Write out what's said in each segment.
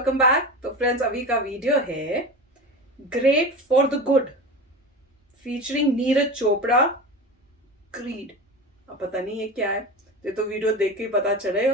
Welcome back. तो friends, अभी का वीडियो है great for the good featuring Neeraj Chopra creed. अब पता नहीं ये क्या है, ये तो वीडियो देख के ही पता चलेगा।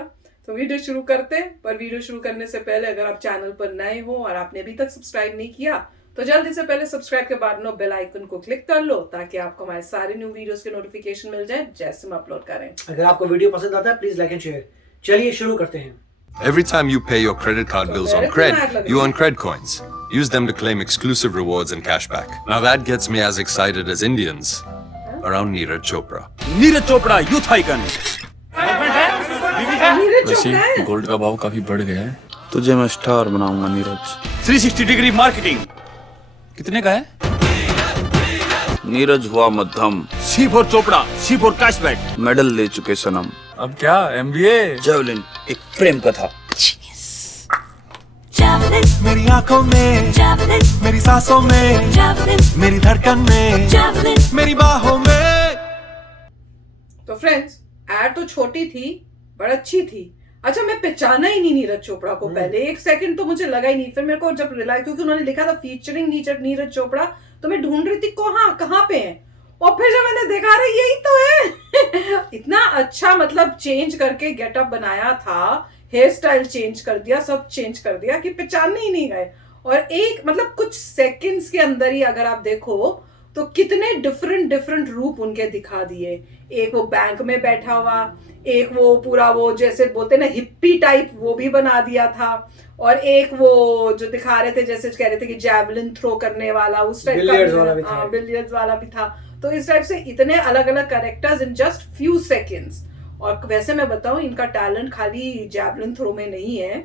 तो वीडियो शुरू करते हैं, पर वीडियो शुरू करने से पहले अगर आप चैनल पर नए हो और आपने अभी तक सब्सक्राइब नहीं किया तो जल्दी से पहले सब्सक्राइब के बाद नो बेल आइकन को क्लिक कर लो ताकि आपको हमारे सारे न्यू वीडियोस के नोटिफिकेशन मिल जाए जैसे हम अपलोड करें। अगर आपको वीडियो पसंद आता है प्लीज लाइक एंड शेयर। चलिए शुरू करते हैं। Every time you pay your credit card bills on Cred, you earn Cred coins. Use them to claim exclusive rewards and cashback. Now that gets me as excited as Indians around Neeraj Chopra. Neeraj Chopra youth icon. Neeraj वैसे चोपड़ा है। Gold का भाव काफी बढ़ गया है। तुझे मैं स्टार बनाऊंगा नीरज। 360 degree marketing. कितने का है? नीरज हुआ मध्यम, C for Chopra, C for cashback. Medal ले चुके सनम। अब क्या MBA? जेवलिन एक प्रेम कथा। मेरी आंखों में, मेरी सांसों में, मेरी धड़कन में, मेरी बाहों में। तो फ्रेंड्स, एड तो छोटी थी पर अच्छी थी। अच्छा, मैं पहचाना ही नहीं नीरज चोपड़ा को। पहले एक सेकंड तो मुझे लगा ही नहीं, फिर मेरे को जब रियलाइज, क्योंकि उन्होंने लिखा था फीचरिंग नीरज चोपड़ा, तो मैं ढूंढ रही थी कहाँ पे है। और फिर जब मैंने देखा रहा यही तो है। इतना अच्छा, मतलब चेंज करके गेटअप बनाया था, हेयर स्टाइल चेंज कर दिया, सब चेंज कर दिया कि पहचानने ही नहीं गए। और एक मतलब कुछ सेकंड्स के अंदर ही अगर आप देखो तो कितने डिफरेंट रूप उनके दिखा दिए। एक वो बैंक में बैठा हुआ, एक वो पूरा वो जैसे बोलते ना हिप्पी टाइप, वो भी बना दिया था। और एक वो जो दिखा रहे थे, जैसे कह रहे थे कि जैवलिन थ्रो करने वाला, उस टाइप का बिलियर्ड्स वाला भी था। तो इस टाइप से इतने अलग अलग characters in just few seconds. और वैसे मैं बताऊं, इनका टैलेंट खाली जैवलिन थ्रो में नहीं है,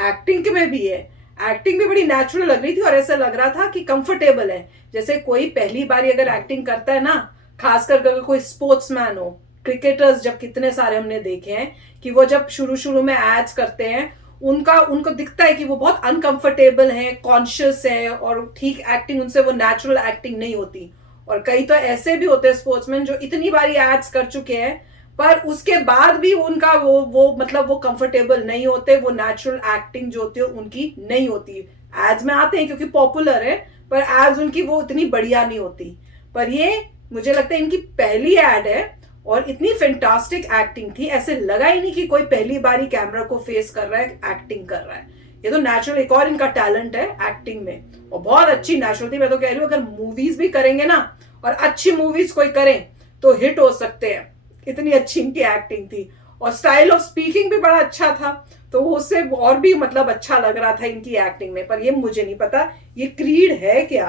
एक्टिंग में भी है। एक्टिंग भी बड़ी नेचुरल लग रही थी और ऐसा लग रहा था कि कंफर्टेबल है। जैसे कोई पहली बार अगर एक्टिंग करता है ना, खासकर अगर कोई स्पोर्ट्समैन हो, क्रिकेटर्स जब कितने सारे हमने देखे हैं कि वो जब शुरू में एड्स करते हैं, उनको दिखता है कि वो बहुत अनकंफर्टेबल हैं, कॉन्शियस है, और ठीक एक्टिंग उनसे वो नेचुरल एक्टिंग नहीं होती। और कई तो ऐसे भी होते हैं स्पोर्ट्समैन जो इतनी बारी एड्स कर चुके हैं पर उसके बाद भी उनका वो मतलब वो कंफर्टेबल नहीं होते, वो नेचुरल एक्टिंग जो होती है उनकी नहीं होती। एड्स में आते हैं क्योंकि पॉपुलर है, पर एड्स उनकी वो इतनी बढ़िया नहीं होती। पर ये मुझे लगता है इनकी पहली एड है और इतनी फैंटास्टिक एक्टिंग थी, ऐसे लगा ही नहीं कि कोई पहली बारी कैमरा को फेस कर रहा है, एक्टिंग कर रहा है। ये तो नेचुरल, एक और इनका टैलेंट है एक्टिंग में, और बहुत अच्छी नेचुरल थी। मैं तो कह रही हूँ अगर मूवीज भी करेंगे ना, और अच्छी मूवीज कोई करें तो हिट हो सकते हैं, इतनी अच्छी इनकी एक्टिंग थी। और स्टाइल ऑफ स्पीकिंग भी बड़ा अच्छा था, तो उससे और भी मतलब अच्छा लग रहा था इनकी एक्टिंग में। पर ये मुझे नहीं पता ये क्रीड है क्या,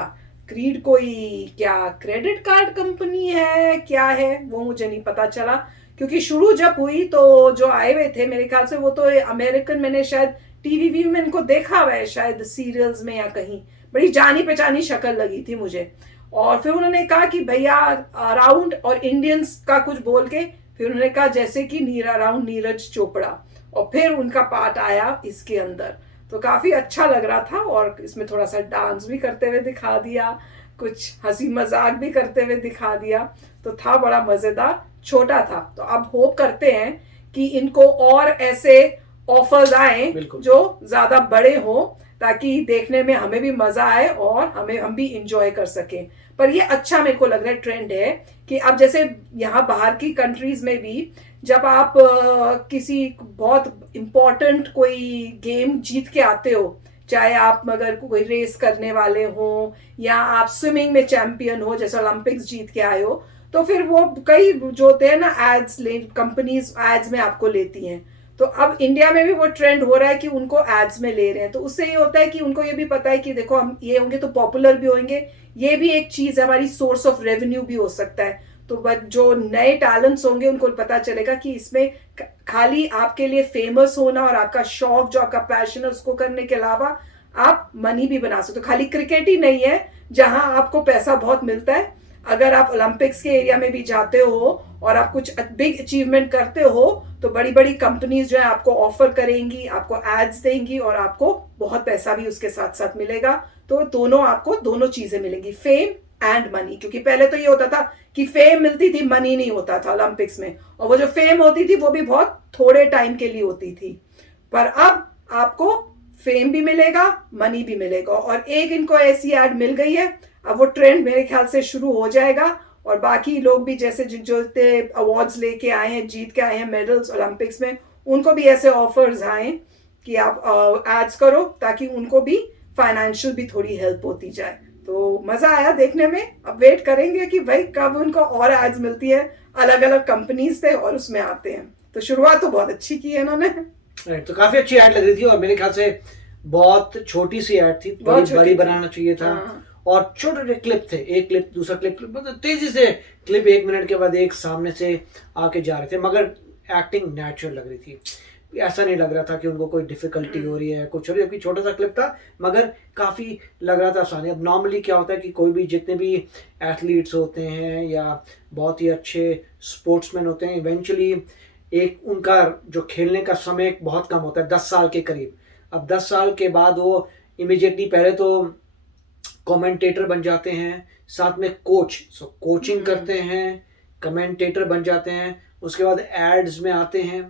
क्रीड कोई क्या क्रेडिट कार्ड कंपनी है, क्या है वो मुझे नहीं पता चला। क्योंकि शुरू जब हुई तो जो आए हुए थे मेरे ख्याल से वो तो अमेरिकन, मैंने शायद टीवी में इनको देखा हुआ है, शायद सीरियल्स में या कहीं, बड़ी जानी पहचानी शक्ल लगी थी मुझे। और फिर उन्होंने कहा कि भैया अराउंड और इंडियंस का कुछ बोल के फिर उन्होंने कहा जैसे कि अराउंड नीरज चोपड़ा, और फिर उनका पार्ट आया इसके अंदर। तो काफी अच्छा लग रहा था, और इसमें थोड़ा सा डांस भी करते हुए दिखा दिया, कुछ हंसी मजाक भी करते हुए दिखा दिया, तो था बड़ा मजेदार। छोटा था, तो अब होप करते हैं कि इनको और ऐसे ऑफर्स आए जो ज्यादा बड़े हो, ताकि देखने में हमें भी मजा आए और हम भी इंजॉय कर सकें। पर ये अच्छा मेरे को लग रहा है ट्रेंड है कि अब जैसे यहाँ बाहर की कंट्रीज में भी जब आप किसी बहुत इंपॉर्टेंट कोई गेम जीत के आते हो, चाहे आप अगर कोई रेस करने वाले हो या आप स्विमिंग में चैंपियन हो, जैसे ओलंपिक्स जीत के आए हो, तो फिर वो कई जो होते हैं ना एड्स, कंपनीज एड्स में आपको लेती हैं। तो अब इंडिया में भी वो ट्रेंड हो रहा है कि उनको एड्स में ले रहे हैं। तो उससे ये होता है कि उनको ये भी पता है कि देखो हम ये होंगे तो पॉपुलर भी होंगे, ये भी एक चीज है, हमारी सोर्स ऑफ रेवेन्यू भी हो सकता है। तो जो नए टैलेंट्स होंगे उनको पता चलेगा कि इसमें खाली आपके लिए फेमस होना और आपका शौक, जो आपका पैशन है, उसको करने के अलावा आप मनी भी बना सकते हो। खाली क्रिकेट ही नहीं है जहां आपको पैसा बहुत मिलता है, अगर आप ओलंपिक्स के एरिया में भी जाते हो और आप कुछ बिग अचीवमेंट करते हो तो बड़ी बड़ी कंपनीज जो है आपको ऑफर करेंगी, आपको एड्स देंगी और आपको बहुत पैसा भी उसके साथ साथ मिलेगा। तो आपको दोनों चीजें मिलेंगी, फेम एंड मनी। क्योंकि पहले तो ये होता था कि फेम मिलती थी, मनी नहीं होता था ओलंपिक्स में, और वो जो फेम होती थी वो भी बहुत थोड़े टाइम के लिए होती थी। पर अब आपको फेम भी मिलेगा, मनी भी मिलेगा। और एक इनको ऐसी एड मिल गई है, अब वो ट्रेंड मेरे ख्याल से शुरू हो जाएगा और बाकी लोग भी जैसे जो अवार्ड्स लेके आए हैं, जीत के आए हैं मेडल्स ओलंपिक्स में, उनको भी ऐसे ऑफर्स आए कि आप एड्स करो ताकि उनको भी फाइनेंशियल भी थोड़ी हेल्प होती जाए। तो मजा आया देखने में। अब वेट करेंगे कि भाई कब उनको और एड्स मिलती है, अलग अलग कंपनीज से और उसमें आते हैं। तो शुरुआत तो बहुत अच्छी की है इन्होंने। तो काफी अच्छी ऐड लग रही थी और मेरे ख्याल से बहुत छोटी सी ऐड थी, बड़ी बनाना चाहिए था। और छोटे छोटे क्लिप थे, एक क्लिप दूसरा क्लिप, मतलब तेजी से क्लिप 1 मिनट के बाद एक सामने से आके जा रहे थे, मगर एक्टिंग नेचुरल लग रही थी। ऐसा नहीं लग रहा था कि उनको कोई डिफिकल्टी हो रही है कुछ हो रही है। छोटा सा क्लिप था मगर काफी लग रहा था आसानी। अब नॉर्मली क्या होता है कि कोई भी जितने भी एथलीट्स होते हैं या बहुत ही अच्छे स्पोर्ट्समैन होते हैं, इवेंचुअली एक उनका जो खेलने का समय बहुत कम होता है, 10 साल के करीब। अब 10 साल के बाद वो इमीडिएटली पहले तो कमेंटेटर बन जाते हैं, साथ में कोचिंग करते हैं, कमेंटेटर बन जाते हैं, उसके बाद एड्स में आते हैं,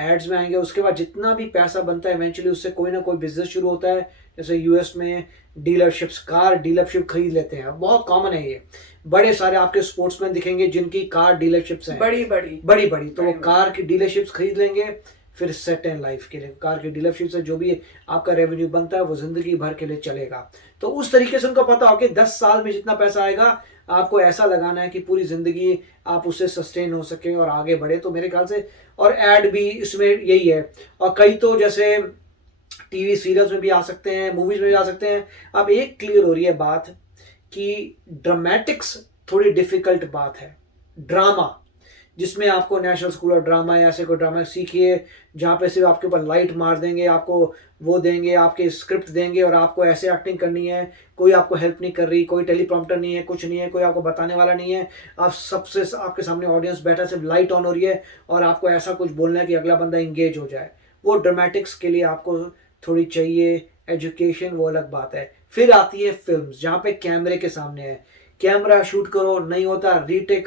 एड्स में आएंगे, उसके बाद जितना भी पैसा बनता है इवेंचुअली उससे कोई ना कोई बिजनेस शुरू होता है। जैसे यूएस में डीलरशिप्स, कार डीलरशिप खरीद लेते हैं, बहुत कॉमन है ये। बड़े सारे आपके स्पोर्ट्समैन दिखेंगे जिनकी कार डीलरशिप्स हैं, बड़ी, तो वो कार की डीलरशिप्स खरीद लेंगे, फिर सेट इन लाइफ के लिए कार की डीलरशिप से जो भी आपका रेवेन्यू बनता है वो जिंदगी भर के लिए चलेगा। तो उस तरीके से उनको पता हो कि 10 साल में जितना पैसा आएगा आपको ऐसा लगाना है कि पूरी जिंदगी आप उससे सस्टेन हो सके और आगे बढ़े। तो मेरे ख्याल से और ऐड भी इसमें यही है। और कई तो जैसे टीवी सीरियल्स में भी आ सकते हैं, मूवीज में भी आ सकते हैं। अब एक क्लियर हो रही है बात कि ड्रामेटिक्स थोड़ी डिफिकल्ट बात है। ड्रामा जिसमें आपको नेशनल स्कूल ऑफ ड्रामा या ऐसे कोई ड्रामा सीखिए जहाँ पे सिर्फ आपके ऊपर लाइट मार देंगे, आपको वो देंगे, आपके स्क्रिप्ट देंगे और आपको ऐसे एक्टिंग करनी है, कोई आपको हेल्प नहीं कर रही, कोई टेलीप्रॉम्प्टर नहीं है, कुछ नहीं है, कोई आपको बताने वाला नहीं है, आप सबसे आपके सामने ऑडियंस बैठा, सिर्फ लाइट ऑन हो रही है और आपको ऐसा कुछ बोलना है कि अगला बंदा इंगेज हो जाए। वो ड्रामेटिक्स के लिए आपको थोड़ी चाहिए एजुकेशन, वो अलग बात है। फिर आती है फिल्म जहाँ पे कैमरे के सामने है, कैमरा शूट करो, नहीं होता रीटेक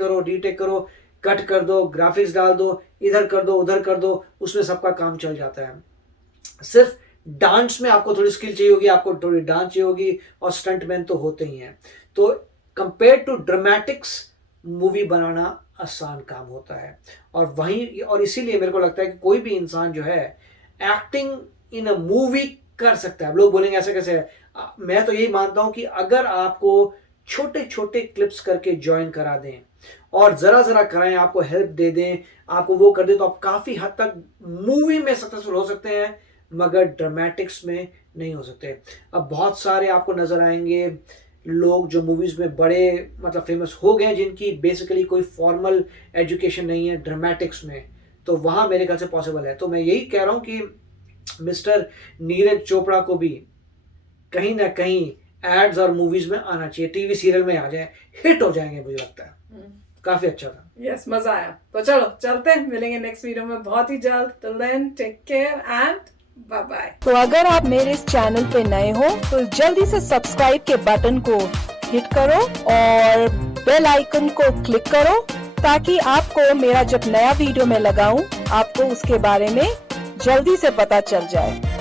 करो, कट कर दो, ग्राफिक्स डाल दो, इधर कर दो उधर कर दो, उसमें सबका काम चल जाता है। सिर्फ डांस में आपको थोड़ी स्किल चाहिए होगी, आपको थोड़ी डांस चाहिए होगी और स्टंटमैन तो होते ही हैं। तो कंपेयर टू ड्रामेटिक्स मूवी बनाना आसान काम होता है। और इसीलिए मेरे को लगता है कि कोई भी इंसान जो है एक्टिंग इन अ मूवी कर सकता है। अब लोग बोलेंगे ऐसे कैसे है, मैं तो यही मानता हूं कि अगर आपको छोटे छोटे क्लिप्स करके ज्वाइन करा दें और जरा कराएं, आपको हेल्प दे दें, आपको वो कर दे, तो आप काफी हद तक मूवी में सक्सेसफुल हो सकते हैं, मगर ड्रामेटिक्स में नहीं हो सकते। अब बहुत सारे आपको नजर आएंगे लोग जो मूवीज में बड़े मतलब फेमस हो गए, जिनकी बेसिकली कोई फॉर्मल एजुकेशन नहीं है ड्रामेटिक्स में, तो वहां मेरे ख्याल से पॉसिबल है। तो मैं यही कह रहा हूं कि मिस्टर नीरज चोपड़ा को भी कहीं ना कहीं एड्स और मूवीज में आना चाहिए, टीवी सीरियल में आ जाए, हिट हो जाएंगे, मुझे लगता है। काफी अच्छा था। यस, मजा आया। तो चलो चलते हैं, मिलेंगे नेक्स्ट वीडियो में बहुत ही जल्द। Till then take care and bye bye. तो अगर आप मेरे इस चैनल पे नए हो तो जल्दी से सब्सक्राइब के बटन को हिट करो और बेल आइकन को क्लिक करो ताकि आपको मेरा जब नया वीडियो मैं लगाऊं आपको उसके बारे में जल्दी से पता चल जाए।